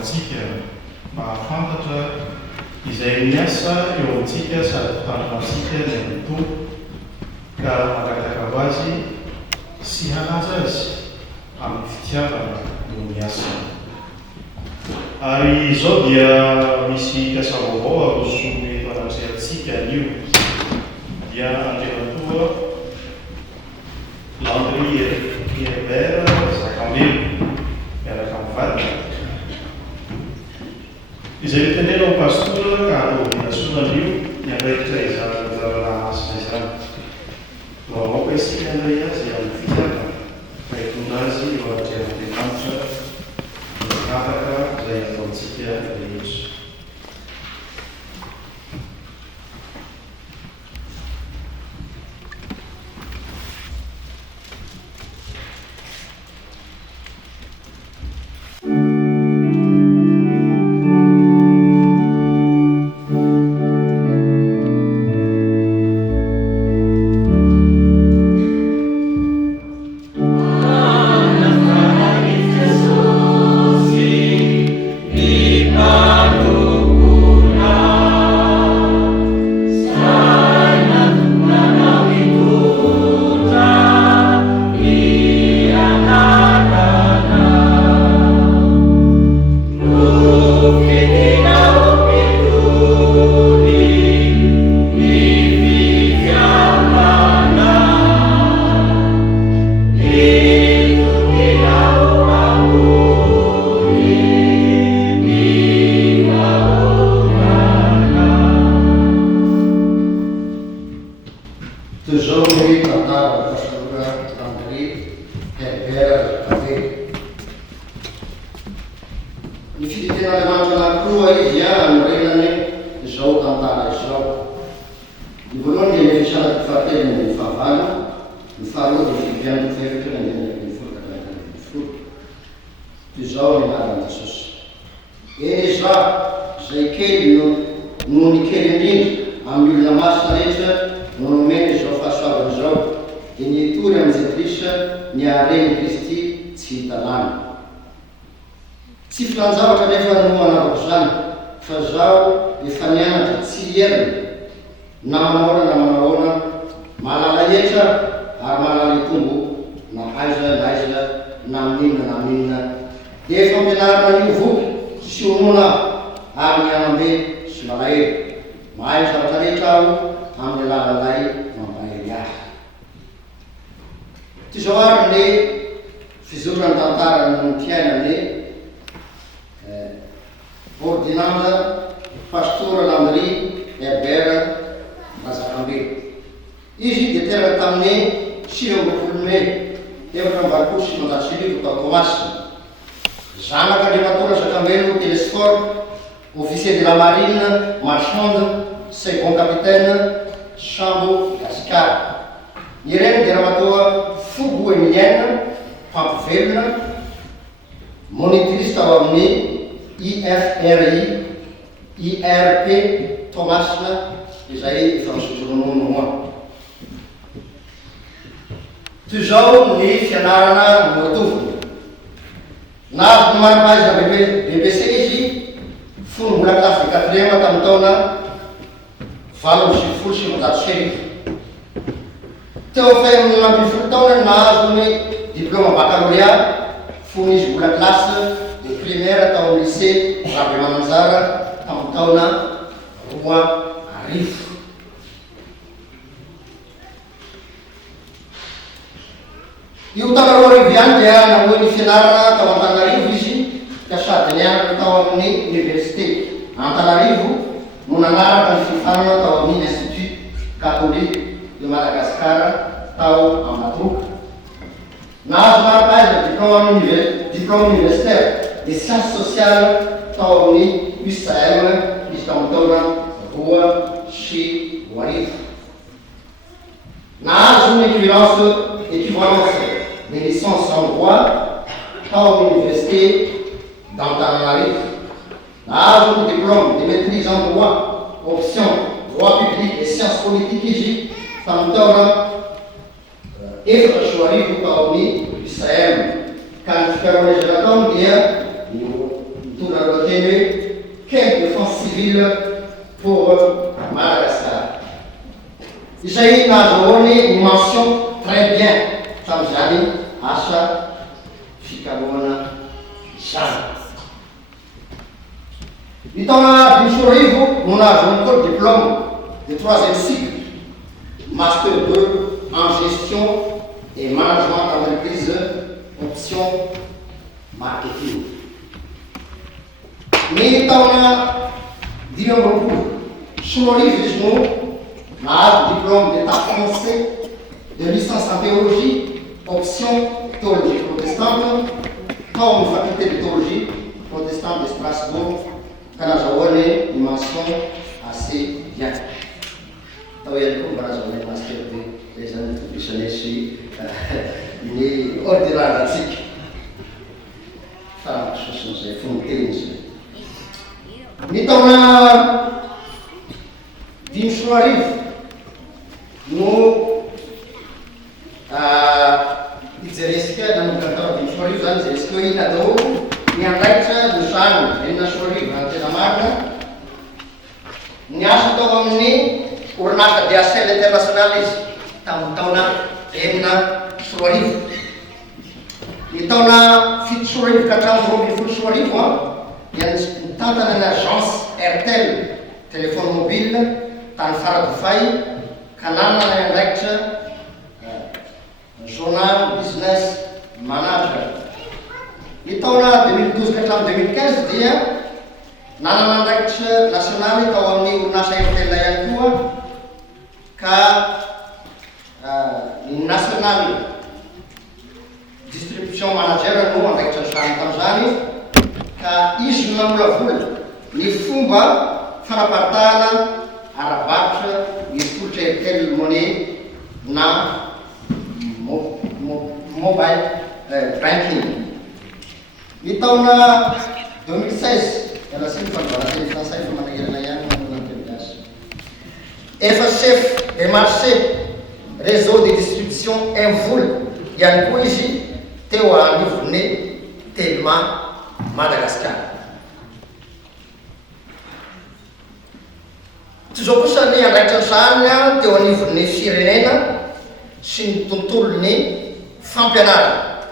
antsika mahafantatra izay miasa eo amintsika sady tanonantsika ny amin'ny tompo ka mangataka ho azy sy hanaja azy amin'ny fitiavana no miasa. Ary izao dia misy kasavaovao arosony eto anazy antsika anio dia andriamatoa Landry Herbert Zakamelo miaraka amin'ny vadiny izay mitendrena ho pastora ka anaovana sonan'io niandraikitra izany anjara-masina izany. Loamaoka isika andray azy amin'ny fitiavana ka hitondra azy eo andriaman'Andriamanitra afaka izay ataontsika rehetra. Israel, kan ficaram legislação dia mitondra teny hoe caisse de défense civile pour Madagascar. Izay nazahoany ny mention très bien tamin'izany asa fikarohana zany. Ny taona 2010 no nahazoany koa diplôme de 3e cycle master 2 en gestion et management d'entreprise option marketing. Ny taona 2010 somarivo izy no nahazo diplôme d'état français de licence en théologie option théologie protestante tao amin'ny faculté de théologie protestante de Strasbourg ka nazahoany ny mention assez bien. Tao ihany koa mba nazahoany master 2 zay zany tombisany sy ny ordinarantsika farampisosin'izay fonoteny zay. Ny taona 2010 no ijeresika nanomboka taona 2010 zany ijeresika hoe ina dao ny andraikitra ny zany enina soarivo na tena marina ny asa tao amin'ny orinasa DHL international izy tamin'ny taona enina soarivo. Ny taona fito soarivo ka hatramin'ny 2010 soarivo dia nitantana ny agence Airtel téléphone mobile tany Faradofay ka nanana ny andraikitra journal business manager. Ny taona 2012 ka hatramin'ny 2015 dia nanana andraikitra nasionaly tao amin'ny orinasa Airtel ihany koa ka ny national distribution manager no andraikitra ny zany tamin'izany ka izy no namolavola ny fomba fanaparitahana arabaritra ny tolotra Airtel monnaie na mobile banking. Ny taona 2016 iala sy ny fandovarateny français fa manahirana ihany manatenigasy efa chef de marché réseau de distribution Imvoly ihany koa izy teo anivon'ny Telma Madagascar. Tsy zao kosa ny andraikitra zany teo anivon'ny firenena sy ny tontolony fampianarana.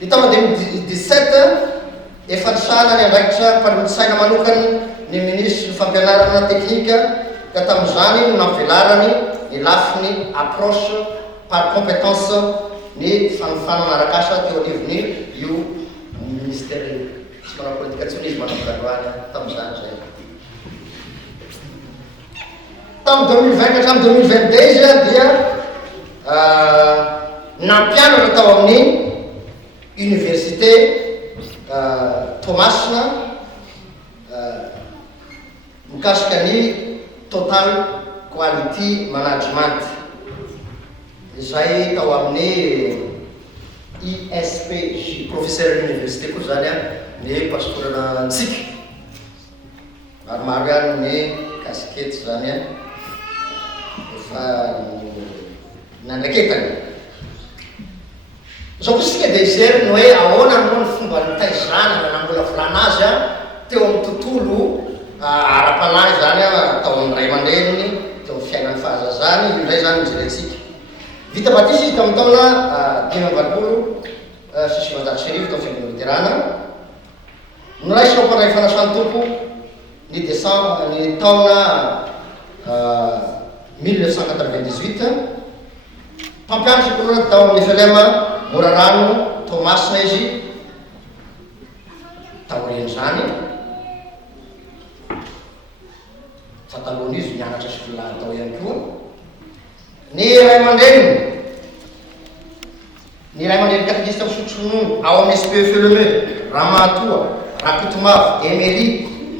Ny taona 2017 efa nisana ny andraikitra mpanolotsaina manokany ny ministre fampianarana teknika ka tamin'izany no nampivelarany ny lafiny approche par compétence ny fanofanana arakasa teo anivony io ministère sy manao politikationisme manampigaroany tamin'izany zay. Tamin'ny 2020 ka hatramin'ny 2022 izy dia nampianatra tao amin'ny université Tomasina mikasika ny total quality management izay tao amin'ny ISPJ professeur université koa zany ny pasporana antsika maromaro ihany ny kasikety zany efa nandraketany. Zao koa de izery ny hoe ahoana moa ny fomba nitaizana na nambola volana azy teo amin'ny tontolo ara-panahy zany atao amin'ny ray aman-dreniny teo amin'ny fiainan'ny fahazazany io ndray zany mijerentsika. Vita batisy izy tamin'ny taona 2020 sy 2017 tao fiainana veterana noraisy namparay fanasany tompo ny décembre ny taona 1998 mpampianatra kolona tao amin'ny FLM Morarano Tomasina izy taoriny zany fa talohany izy mianatra sy filany tao ihany koa. Ny ray aman-dreniny ny ray aman-dreny katekista misotronono ao amin'ny SPFLM Ramatoa Rakotomavo Emery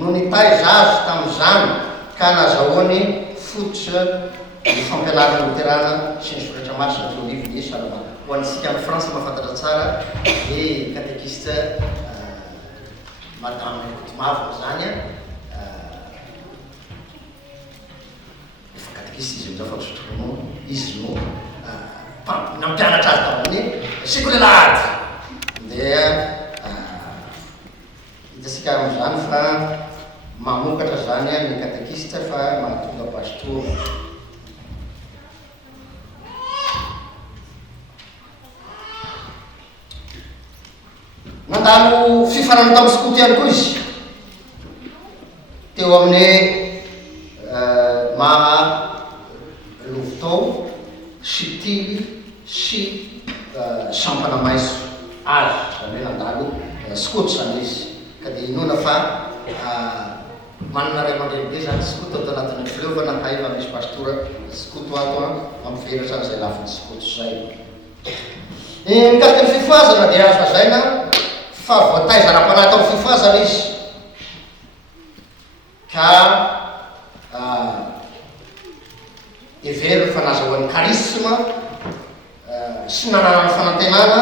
no nitaiza azy tamin'izany ka nazahoany fototra ny fampianarana luterana sy ny soratra masina teo livre salama ho antsika amin'ny France mahafantatra tsara ny katekista madame Rakotomavo zany efa katekista izy amizao fa misotronono izy no nampianatra azy tamin'ny sekolelady dia zany ny katekista fa mahatonga pastora. Nandalo fifarana tamin'ny skoto ihany koa izy teo amin'ny maha lovotao sy tily sy sampana maiso azy zany hoe nandalo skoto zany izy ka dia inona fa manana ray aman-drenibe zany skoto atao anatin'ny fileovana hay fa misy pastora skoto ato mampivelatra zay lafin'ny skoto zay. Mikasika ny fifoazana dia azo lazaina fa voataiza ara-panahy tao fifoazana izy ka every fa nazahoan'ny karisma sy nanana ny fanantenana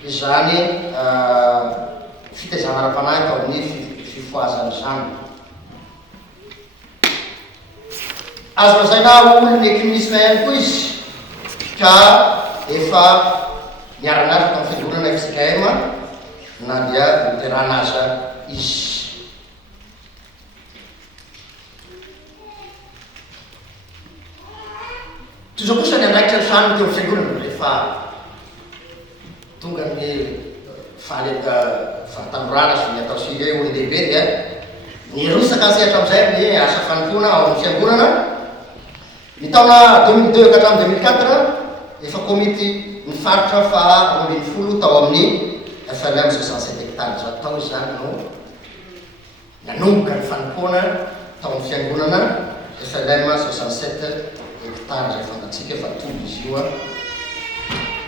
izany fitaizana ara-panahy tao amin'ny fifoazana zany. Azo lazaina olony ecumenisme ihany koa izy ka efa miara-miasa tamin'ny fiangonana FCKM na dia luterana aza izy. Toy zao kosa ny andraikitra ny samy teo fiangonana rehefa tonga ny fahatanorana sy ny atao sika hoe olon-dehibe dia nirosaka sehatra amizay ny asa fanompona ao amin'ny fiangonana. Ny taona 2002 ka hatramin'ny 2004 efa komity nifaritra fa 20 tao amin'ny FLM 67 hectares zao tao izy zany no nanomboka ny fanompona tao amin'ny fiangonana FLM 67 hectares zay fantatsika fa toby izy io a.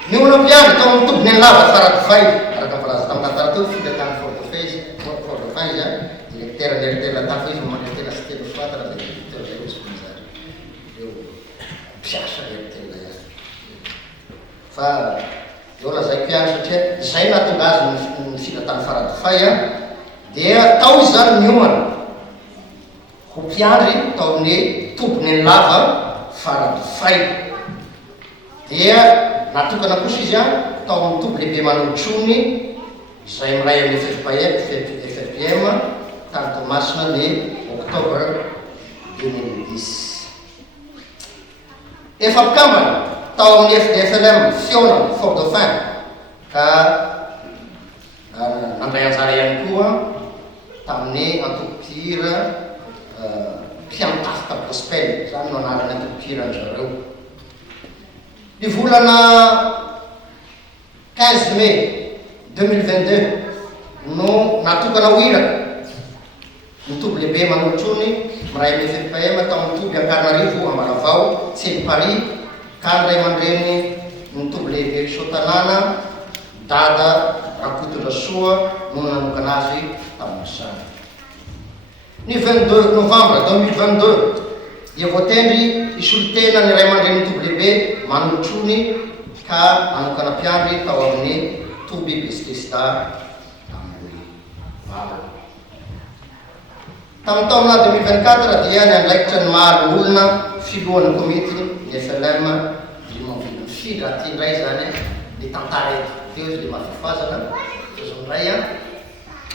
Ny olympiady tao amin'ny tobony ny lava faradivay araka nyvolaza tamin'ny tantara teo figatany Fort-de-France izy a directeur nderitera izy manderitera sy telo soatara zay directeur zay ozy zany eo mpiasa nderitera ihany fa eo lazaiko ihany satria zay nahatonga azy ny figatany faradivay a dia tao izy zany miomana ho mpiandry tao amin'ny tobony ny lava faradivay dia natokana kosa izy a tao amin'ny toby lehibe manotrony izay miray amin'ny FFPM tany Tomasina ny octobre 2010. Efa mpikambana tao amin'ny FDFLM Fiona Fort-dauphin ka nandray anjara ihany koa tamin'ny antokopira mpiantafika gospel zany no anarany antokopira an'zareo. Ny volana 15 mai 2022 no natokana ho iraka ny toby lehibe manotrony miray amin'ny FFPM tao amin'ny toby Antananarivo Ambaravao Tsely Paris ka ny ray aman-dreny ny toby lehibe Sotanana Dada Rakotondrasoa no nanokana azy tamin'izany. Ny 22 novembre 2022 dia voatendry isolitena ny ray aman-dreny ny toby lehibe manotrony ka nanokana mpiandry tao amin'ny toby Bethesda amin'ny vava. Tamin'ny taona 2024 dia ny andraikitra ny maro olona filohan'ny komity ny FLM Limanville. Fidra ty indray zany ny tantara eto teo izy le mahafifazana teo zao indray a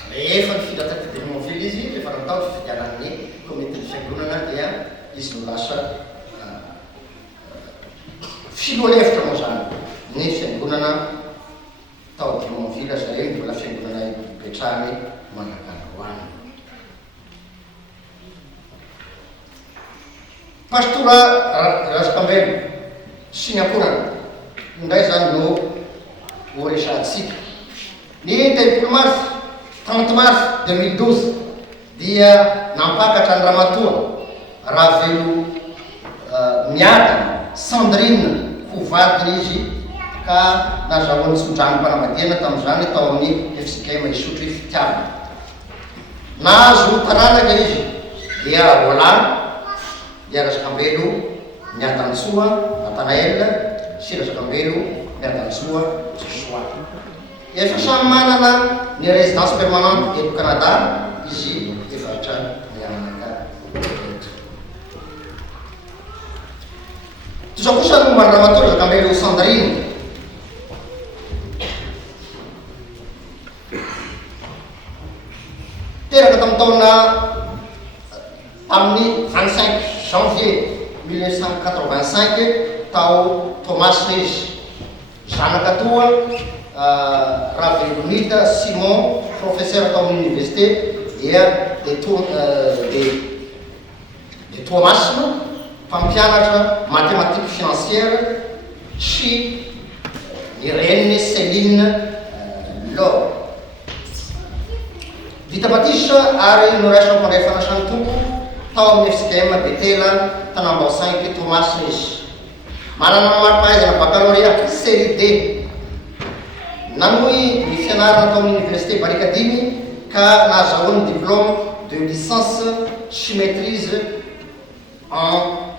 rehefa ny fidra taty Limanville izy rehefa natao fifidianan'ny komity ny fiangonana dia izy no lasa filoha-lefitra moa zany ny fiangonana tao Limanville zay mbola fiangonana Betrany Manjakana. Pastora Razakambelo sy ny akorana indray zany no horesantsika. Ny 30 mars 2012 dia nampakatra ny ramatoa Ravelo miadana Sandrine ho vadiny izy ka nazahoan'ny tsodrano-panambadiana tamin'izany tao amin'ny FCKM Isotry fitiavana. Nahazo taranaka izy dia Roland dia Razakambelo miadan-tsoa Nathanael sy Razakambelo miadan-tsoa Joshua. Efa samy manana ny résidence permanente eto Canada izy efatra mianaka eto. Tozao kosa no momba ny ramatoa Razakambelo Sandrine. Teraka tamin'ny taona tamin'ny 25 janvier 1985 tao Thomas Riz, zanaka toa Ravelonita Simon, professeur tao amin'ny université, dia de Thomasina, mpampianatra mathématique financière, sy ny reniny Céline Laure. Vita Batisa ary noraisina mpandray fanasany tompo tao amin'ny FCDM Betela Tanambao 5 Thomas Riz. Manana maripahaizana baccalauréat série D. Nanohy ny fianarana tao amin'ny université Barikadimy ka nahazahoany diplôme de licence sy maîtrise en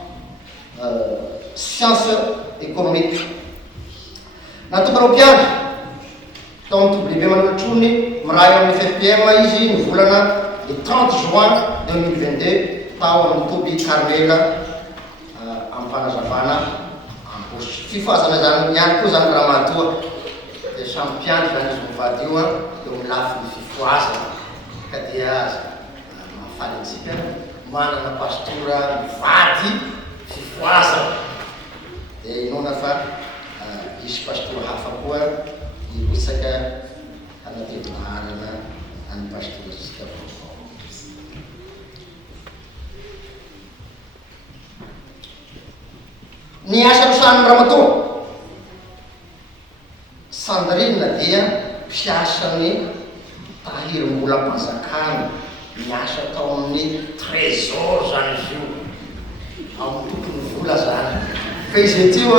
sciences économiques. Natokana ho mpianatra tao amin'ny WB Manolotrony, miraha eo amin'ny FFPM izy ny volana le 30 juin 2022 tao amin'ny Toby Carmela amin'ny fanazavana embauche. Fifazana zany ihany koa zany raha mahatoa dia samy mpianatra zany izy mivady io eo amin'ny lafiny fifoazana ka dia mahafaly antsika manana pastora mivady fifoazana dia inona fa isy pastora hafa koa irotsaka anatevinarana any pastora tsika vaovao. Ny asa nosan'ny Ramatoa Sandrine dia mpiasany tahirim-bolam-panjakana, miasa tao amin'ny trésor zany izy io, amin'ny tokony vola zany. Fa izy etio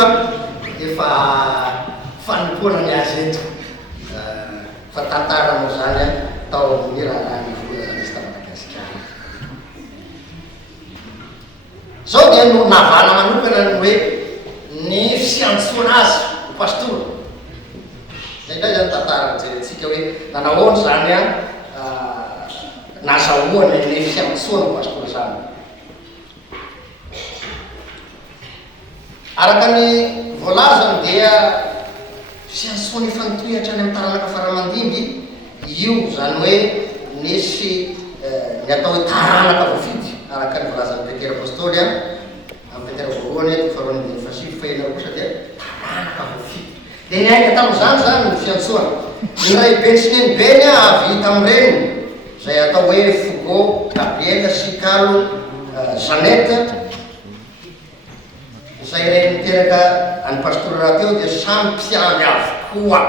efa fanompoana ny azy eto, fa tantara moa zany tao amin'ny raha ny vola zany izy ta Madagasikara. Zao dia no navana manokana ny hoe ny fiantsoana azy ho pastora. Zay ndray zany tantara jerentsika hoe nanahoana zany nazahoana ny fiantsoana ho pastora zany. Araka ny voalazany dia fiantsoany fanotohatra any amin'ny taranaka faramandimby, io zany hoe nisy ny atao hoe taranaka voafidy araka ny voalazany Petera Apôstôly amin'ny Petera voalohany faharoany dimy fahasivy fahelina kosa dia taranaka voafidy. Dia ny aika tamin'izany zany ny fiantsoana. Ny ray beny sy neny beny avy tamin'ireny zay atao hoe Foucault, Gabriel, Sikalo, Jeannette, zay reny miteraka any pastora raha teo dia samy mpiany avokoa.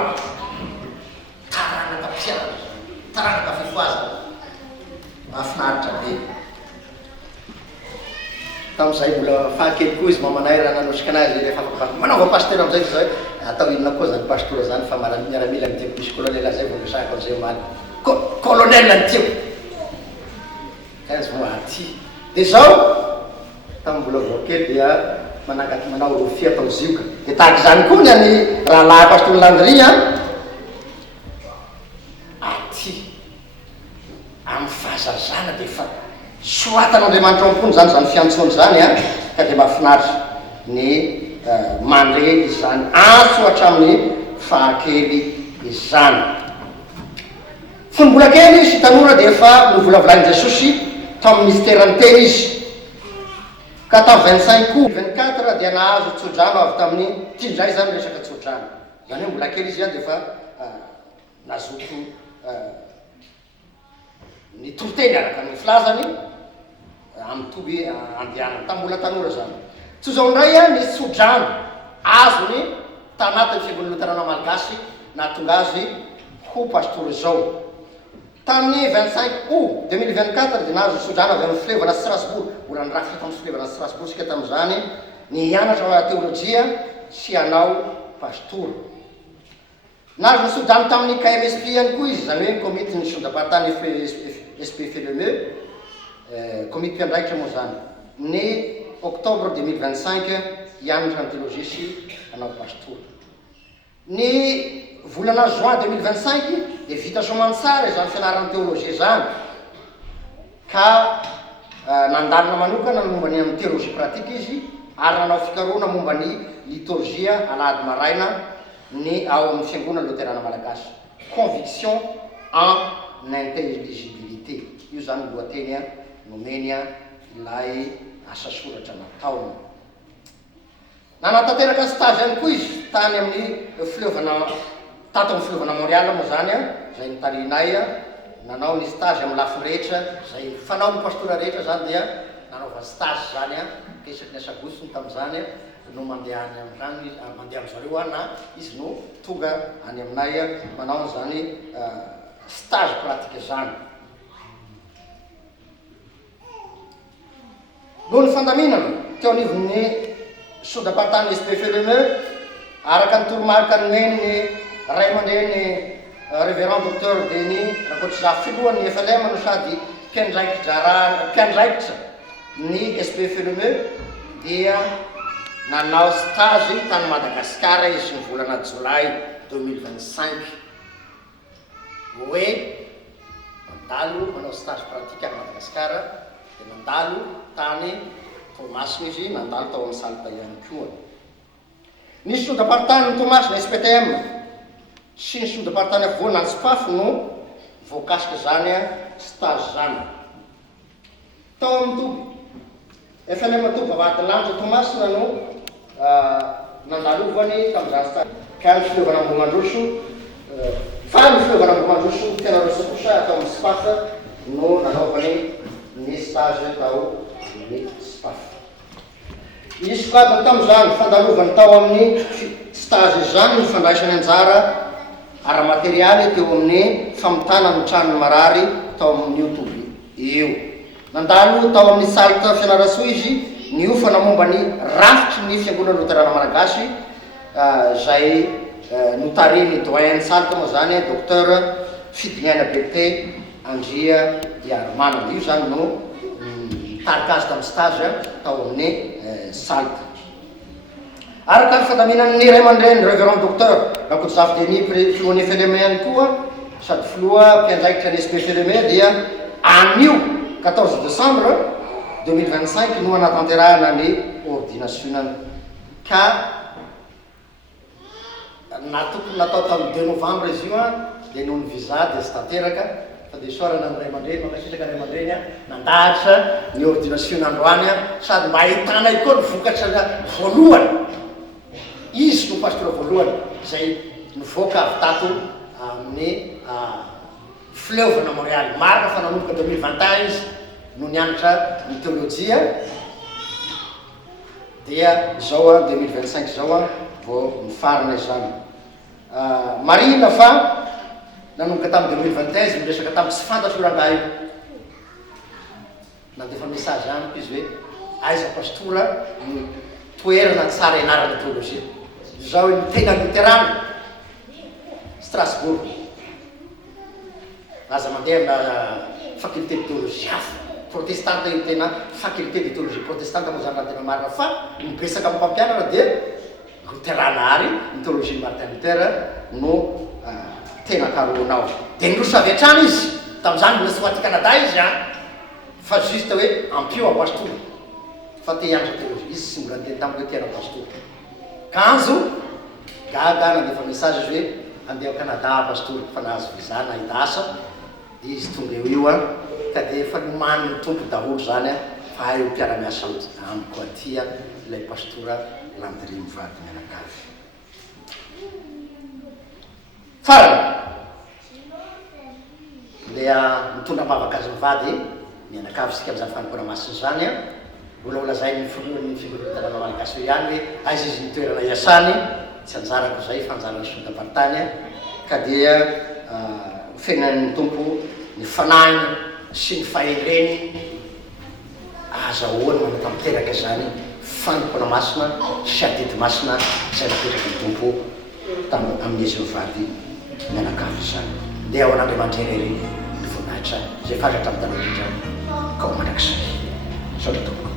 Taranaka mpiany, taranaka fifoazana, mahafinaritra be. Tamin'izay mbola fahakely koa izy mamanay raha nanosika anazy rehefa manaova pasteur am'izay zao hoe atao inona koa zany pastora zany fa miaramila ny tiako misy colonel zay vao resahako an'izay omaly colonel ny tiako azy vo aty. Dia zao tamin'ny mbola voakely dia managaty manao rofia atao zioka. Dia tahaka zany koa ny any rahalahy pastor Landry aty amin'ny fahazazana dia fa soatan'Andriamanitra ampony zany zany fiantsoany zany ka dia mahafinaritra ny mandre izany antso hatramin'ny fahakely izany. Fony mbola kely sy tanora dia efa novolavolan'i Jesosy tao amin'ny ministerany teny izy. Ka tamin'ny 25 août 24 dia nahazo tsodrano avy tamin'ny tiandray zany resaka tsodrano. Zany hoe mbola kely izy zany dia efa nazoto ny toroteny araka ny filazany amin'ny toby andehanana tambola tanora zany. Tsy zao indray nisy tsodrano azony tanatin'ny fiangonana Luterana Malagasy nahatonga azy ho pastor zao. Tamin'ny 25 août 2024 dia nahazo tsodrano avy amin'ny filevana Strasbourg, mbola nirafitra tamin'ny filevana Strasbourg sika tamin'izany, ny hianatra teolojia sy hanao pastor. Nahazo ny tsodrano tamin'ny KMSP ihany koa izy, zany hoe comité ny sondabatany SPFLME, comité mpiandraikitra moa zany. Ny octobre 2025 hianatra ny théologie sy hanao pastor. Ny volana juin 2025 dia vita soamantsara zany fianarana théologie zany ka nandalina manokana momba ny amin'ny théologie pratique izy ary nanao fikaroana momba ny liturgia alahady maraina ny ao amin'ny fiangonana Luterana Malagasy, conviction en intelligibilité. Io zany lohateny nomeny ilay asa soratra nataony. Nanatanteraka stage ihany koa izy tany amin'ny filovana tato amin'ny filovana Montréal moa zany a, zay nitarinay a, nanao ny stage amin'ny lafy rehetra zay fanao ny pastora rehetra zany dia nanaova stage zany a, ka isaky ny asabosiny tamin'izany a no mandeha any amin'izany mandeha amin'zareo a na izy no tonga any aminay a manao zany stage pratique zany. Noho ny fandaminana teo anivon'ny sous-département SPFLME araka ny toromarika ny neniny ray aman-dreny révérend docteur Denis Rakotoza filohan'ny FLM no sady mpiandraikitra ny SPFLME dia nanao stage tany Madagasikara izy ny volana Jolay 2025 hoe mandalo manao stage pratique à Madagasikara dia mandalo tany Tomasina izy nandalo tao amin'ny Salpa ihany koa. Ny sous-département ny Tomasina SPTM sy ny sous-département afovoany any Spaf no voakasika zany a stage zany. Tao amin'ny Toby FLM Toby Vavahady Tomasina no nandalovany tamin'izany stage. Ka ny filovana Ambohimandroso fa ny filovana Ambohimandroso tena rosa kosa atao amin'ny Spaf no nanaovany ny stage tao amin'ny Spaf. Izy kadiny tamin'izany fandalovany tao amin'ny stage zany ny fandraisany anjara ara-materialy teo amin'ny famitana ny tranony marary tao amin'ny YouTube io. Nandalo tao amin'ny salta Fianarantsoa izy niofana momba ny rafitry ny fiangonana Luterana Malagasy zay notariny doyen salta moa zany docteur Fidiniana Berté Andria Diarmana. Io zany no tarika azy tamin'ny stage tao amin'ny salta. Araka ny fandaminan'ny ray aman-dreny révérend docteur Rakotoza Denis filohan'ny FLM ihany koa sady filoha mpiandraikitra ny SPFLM dia anio 14 décembre 2025 no anatanterahana ny ordination ka natokony natao tamin'ny 2 novembre izy io a dia noho ny visa dia sy tanteraka fa dia sorana ny ray aman-dreny mankasitraka ray aman-dreny a nandahatra ny ordination androany a sady mba ahitanay koa ny vokatra voalohany izy no pastora voalohany zay nivoaka avy tato amin'ny filovana Montréal. Marina fa nanomboka 2021 izy no nianatra ny teolojia dia zao a 2025 zao a vo mifarina izany. Marina fa nanomboka tamin'ny 2021 izy miresaka tamin'ny tsy fantatro rangaha io nandefa message amiko izy hoe aiza pastora ny toerana tsara ianarana teolojia zao ny tena luterana Strasbourg aza mandeha amina faculté de théologie hafa protestante io tena faculté de théologie protestante moa zany raha tena marina fa mibesaka amin'ny mpampianatra dia luterana ary ny théologie Martin Luther no tena karoanao dia nirosa avy hatrany izy tamin'izany mbola tsy hoaty Canada izy a fa juste hoe ampio apastora fa te hianatra théologie izy sy mbola teny tamiko hoe tena pastora kanjo gaga nandefa message izy hoe andeha ao Canada pastora fa nahazo visa nahita asa dia izy tonga eo io a ka dia efa nomany ny tompo daholo zany a fa eo mpiara-miasa amiko aty a ilay pastora Landry mivady mianakavy. Farany lea mitondra mavaka azy mivady mianakavy sika amin'izany fanompoana masiny zany a olaolazay ny filohan'ny fiangonana Malagasy eo ihany hoe aiza izy nitoerana iasany tsy anjarako zay fa anjarany sous-département ka dia fenan'ny tompo ny fanahiny sy ny fahendreny azahoany manao tamiteraka zany fanompoana masina sy adety masina zay napetraky ny tompo amin'ny izy mivady mianakavy zany dia ao an'Andriamanitra ery ny voninahitra zay fazatra amin'ny taloha indrindra ka ho mandrakizay zao ny tompoko.